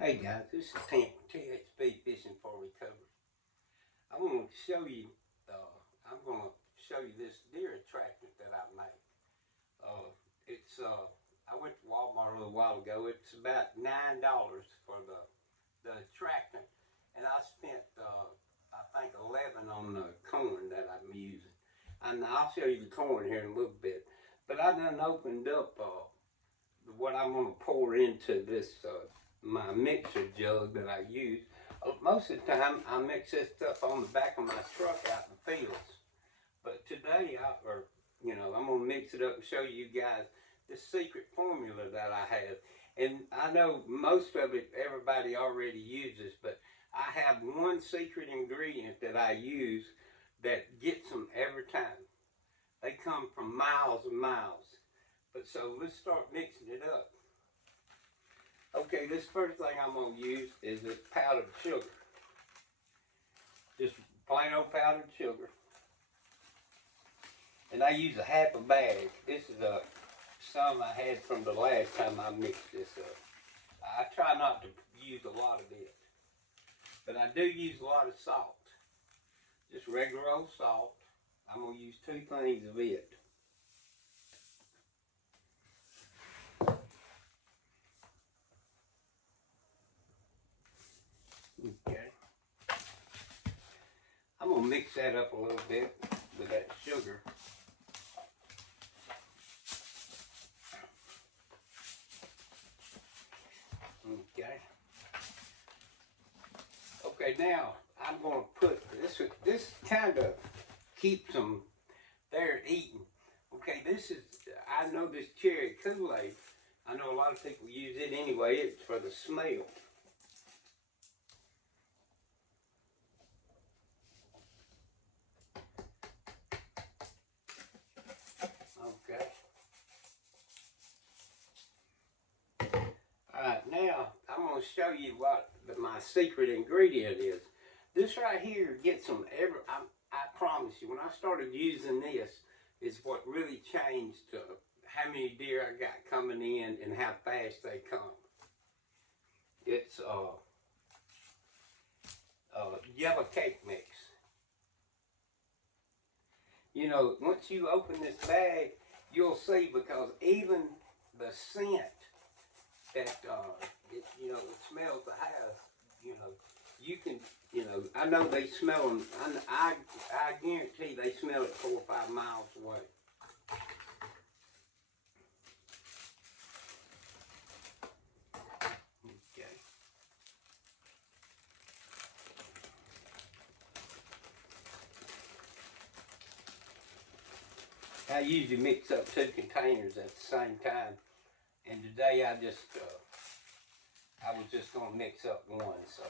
Hey guys, this is THB Fishing for Recovery. I want to show you, I'm going to show you this deer attractant that I made. I went to Walmart a little while ago. It's about $9 for the attractant. And I spent, I think 11 on the corn that I'm using. And I'll show you the corn here in a little bit. But I done opened up what I'm going to pour into this my mixer jug that I use. Most of the time I mix this stuff on the back of my truck out in the fields. But today, I'm going to mix it up and show you guys the secret formula that I have. And I know most of it everybody already uses, but I have one secret ingredient that I use that gets them every time. They come from miles and miles. But so let's start mixing it up. Okay, this first thing I'm going to use is this powdered sugar. Just plain old powdered sugar. And I use a half a bag. This is some I had from the last time I mixed this up. I try not to use a lot of it. But I do use a lot of salt. Just regular old salt. I'm going to use 2 things of it. Okay. I'm going to mix that up a little bit with that sugar. Okay. Okay, now I'm going to put this kind of keeps them there eating. Okay, I know this cherry Kool-Aid. I know a lot of people use it anyway. It's for the smell. Okay. Alright, now I'm going to show you what my secret ingredient is. This right here gets them I promise you, when I started using this, is what really changed how many deer I got coming in and how fast they come. It's yellow cake mix. You know, once you open this bag, you'll see, because even the scent that it smells the house. You can, I know they smell them. I guarantee they smell it 4 or 5 miles away. Okay. I usually mix up 2 containers at the same time, and today I was just going to mix up one, so.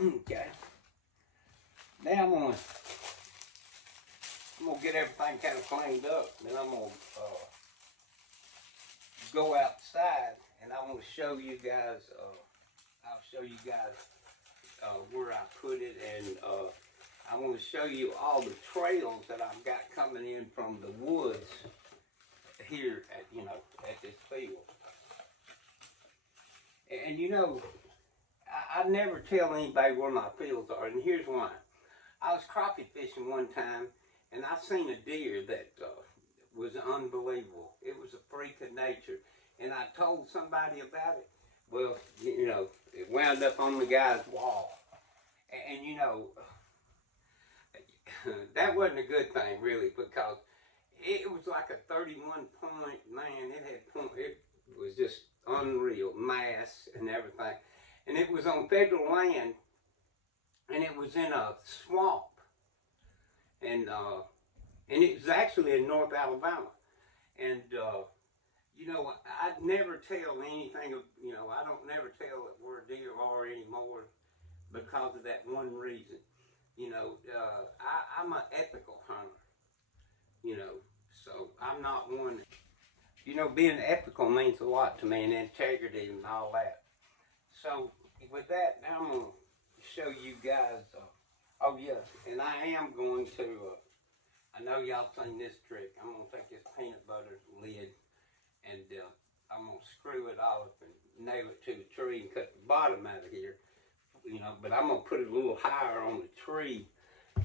Okay. Now I'm gonna get everything kind of cleaned up. Then I'm gonna go outside, and I'm gonna show you guys. I'll show you guys where I put it, and I'm gonna show you all the trails that I've got coming in from the woods here at this field. And I never tell anybody where my fields are, and here's why. I was crappie fishing one time, and I seen a deer that was unbelievable. It was a freak of nature, and I told somebody about it. Well, it wound up on the guy's wall, and that wasn't a good thing, really, because it was like a 31 point, man, it was just unreal, mass and everything. And it was on federal land, and it was in a swamp. And it was actually in North Alabama. And, I'd never tell anything of, I don't never tell where deer are anymore because of that one reason. I'm an ethical hunter, so I'm not one. Being ethical means a lot to me, and integrity and all that. So with that, now I'm going to show you guys Oh yeah, and I am going to, I know y'all seen this trick. I'm going to take this peanut butter lid and I'm going to screw it off and nail it to the tree and cut the bottom out of here. You know, but I'm going to put it a little higher on the tree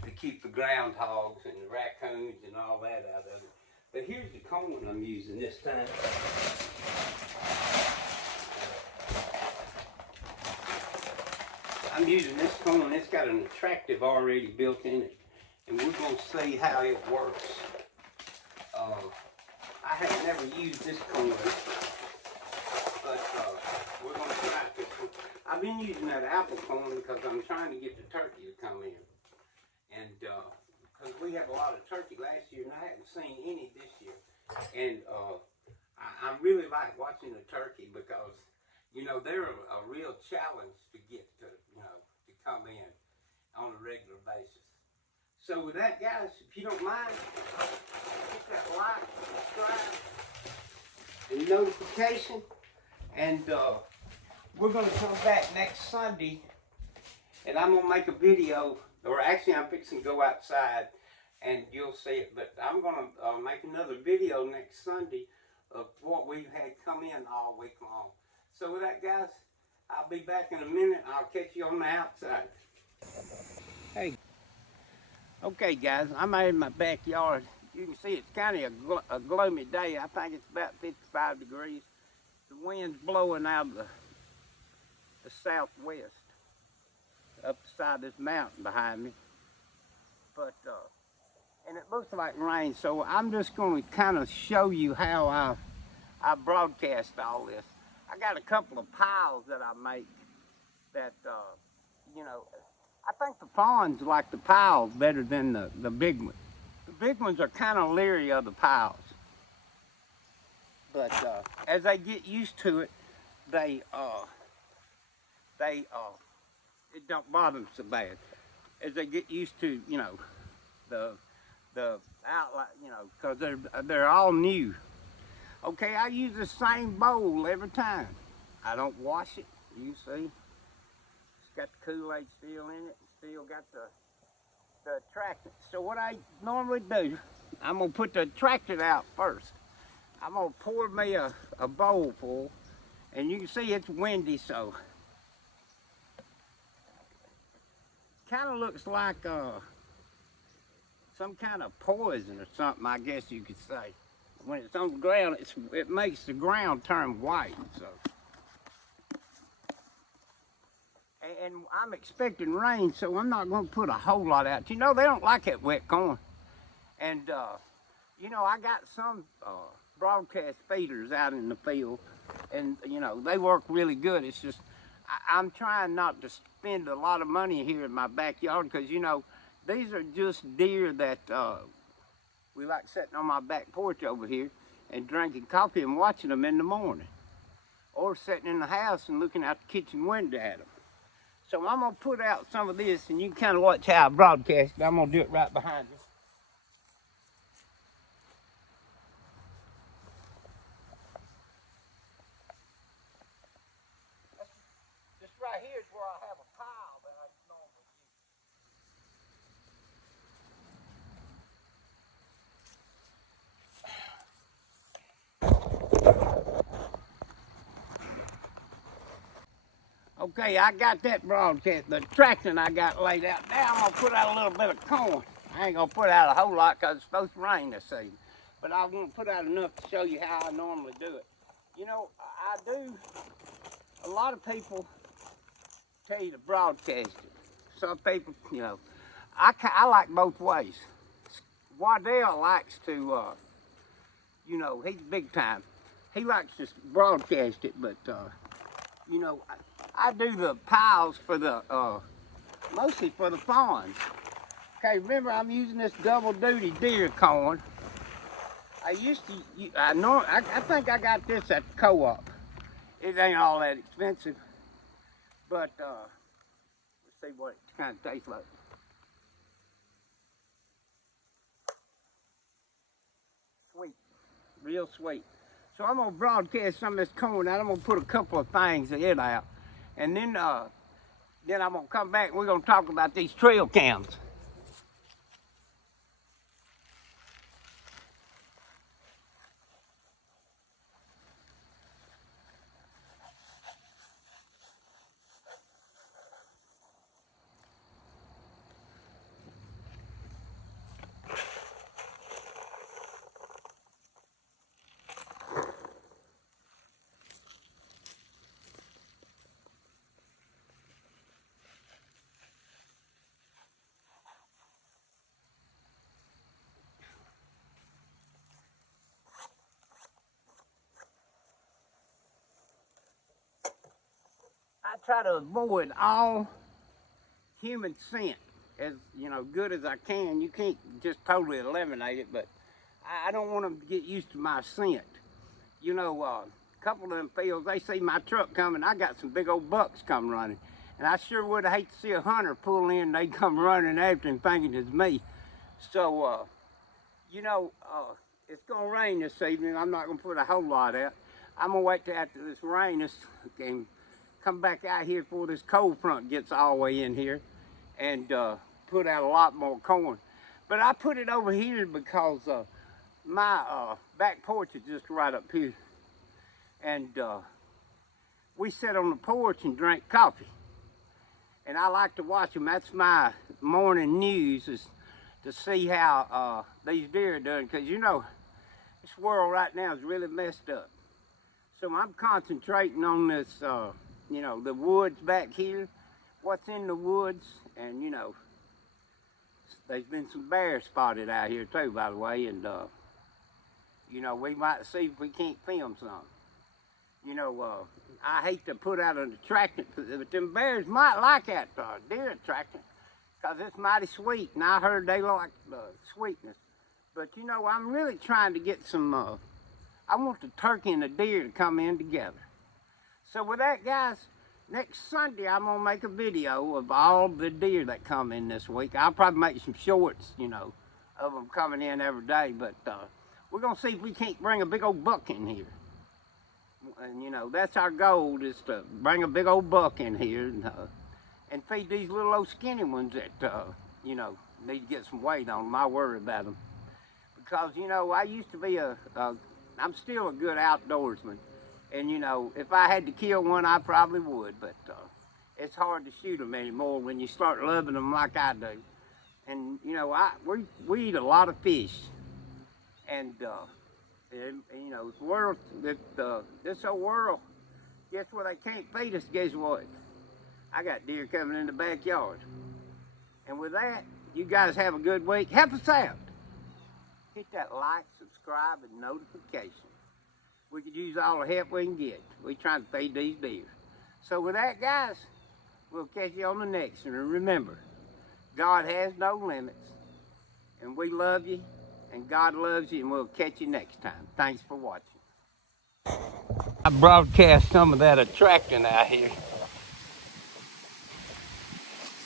to keep the groundhogs and the raccoons and all that out of it. But here's the cone I'm using this time. I'm using this cone. It's got an attractive already built in it. And we're going to see how it works. I have never used this cone, but we're going to try this one. I've been using that apple cone because I'm trying to get the turkey to come in. And because we have a lot of turkey last year, and I hadn't seen any this year. And I really like watching the turkey because, you know, they're a real challenge to get to, you know, to come in on a regular basis. So with that, guys, if you don't mind, hit that like, subscribe, and notification. And we're going to come back next Sunday, and I'm going to make a video, or actually I'm fixing to go outside, and you'll see it. But I'm going to make another video next Sunday of what we've had come in all week long. So with that, guys, I'll be back in a minute. I'll catch you on the outside. Hey. Okay, guys, I'm out in my backyard. You can see it's kind of a gloomy day. I think it's about 55 degrees. The wind's blowing out of the southwest up the side of this mountain behind me. But, and it looks like rain, so I'm just going to kind of show you how I broadcast all this. I got a couple of piles that I make that, you know, I think the fawns like the piles better than the big ones. The big ones are kind of leery of the piles. But as they get used to it, it don't bother them so bad. As they get used to, you know, the outline, you know, because they're all new. Okay, I use the same bowl every time. I don't wash it, you see. It's got the Kool-Aid still in it, still got the attractant. So what I normally do, I'm gonna put the attractant out first. I'm gonna pour me a bowl full, and you can see it's windy, so kind of looks like some kind of poison or something, I guess you could say. When it's on the ground, it makes the ground turn white. So, and I'm expecting rain, so I'm not going to put a whole lot out. You know, they don't like that wet corn. And you know, I got some broadcast feeders out in the field, and you know, they work really good. It's just I'm trying not to spend a lot of money here in my backyard because, you know, these are just deer that we like sitting on my back porch over here and drinking coffee and watching them in the morning, or sitting in the house and looking out the kitchen window at them. So I'm gonna put out some of this, and you can kind of watch how I broadcast it. I'm gonna do it right behind you. This right here is where I have a pile that I normally use. Okay, I got that broadcast, the attractant I got laid out. Now I'm gonna put out a little bit of corn. I ain't gonna put out a whole lot because it's supposed to rain this season. But I want to put out enough to show you how I normally do it. You know, I do, a lot of people tell you to broadcast it. Some people, you know, I like both ways. Waddell likes to, you know, he's big time. He likes to broadcast it, but, you know, I do the piles for the, mostly for the fawns. Okay, remember I'm using this double duty deer corn. I used to, I think I got this at the co-op. It ain't all that expensive, but let's see what it kind of tastes like. Sweet, real sweet. So I'm gonna broadcast some of this corn out. I'm gonna put a couple of things in it out, and then Then I'm gonna come back and we're gonna talk about these trail cams. I try to avoid all human scent as good as I can. You can't just totally eliminate it, but I don't want them to get used to my scent. A couple of them fields, they see my truck coming. I got some big old bucks come running, and I sure would hate to see a hunter pull in. They come running after him thinking it's me. So it's gonna rain this evening. I'm not gonna put a whole lot out. I'm gonna wait till after this rain and come back out here before this cold front gets all the way in here and put out a lot more corn. But I put it over here because my back porch is just right up here. And we sit on the porch and drink coffee. And I like to watch them. That's my morning news, is to see how these deer are doing. Because this world right now is really messed up. So I'm concentrating on this, the woods back here, what's in the woods, and there's been some bears spotted out here too, by the way, and we might see if we can't film some. I hate to put out an attractant, but them bears might like that deer attractant, because it's mighty sweet, and I heard they like the sweetness. But I'm really trying to get some, I want the turkey and the deer to come in together. So with that, guys, next Sunday I'm gonna make a video of all the deer that come in this week. I'll probably make some shorts, of them coming in every day, but we're gonna see if we can't bring a big old buck in here. And that's our goal, is to bring a big old buck in here and feed these little old skinny ones that need to get some weight on them. I worry about them because I used to be I'm still a good outdoorsman, and if I had to kill one, I probably would, but it's hard to shoot them anymore when you start loving them like I do. And we eat a lot of fish, and the world, this whole world, guess what? They can't feed us. Guess what? I got deer coming in the backyard. And with that, you guys have a good week. Help us out. Hit that like, subscribe, and notification. We could use all the help we can get. We're trying to feed these deer. So with that, guys, we'll catch you on the next one. And remember, God has no limits, and we love you, and God loves you, and we'll catch you next time. Thanks for watching. I broadcast some of that attractant out here.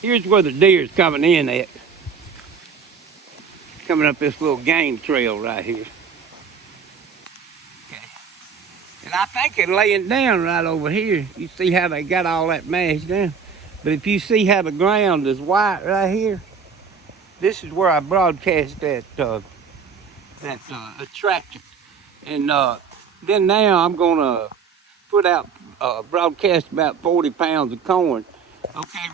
Here's where the deer's coming in at. Coming up this little game trail right here. Okay. And I think they're laying down right over here. You see how they got all that mashed down? But if you see how the ground is white right here, this is where I broadcast that attractant. And then now I'm gonna put out broadcast about 40 pounds of corn. Okay.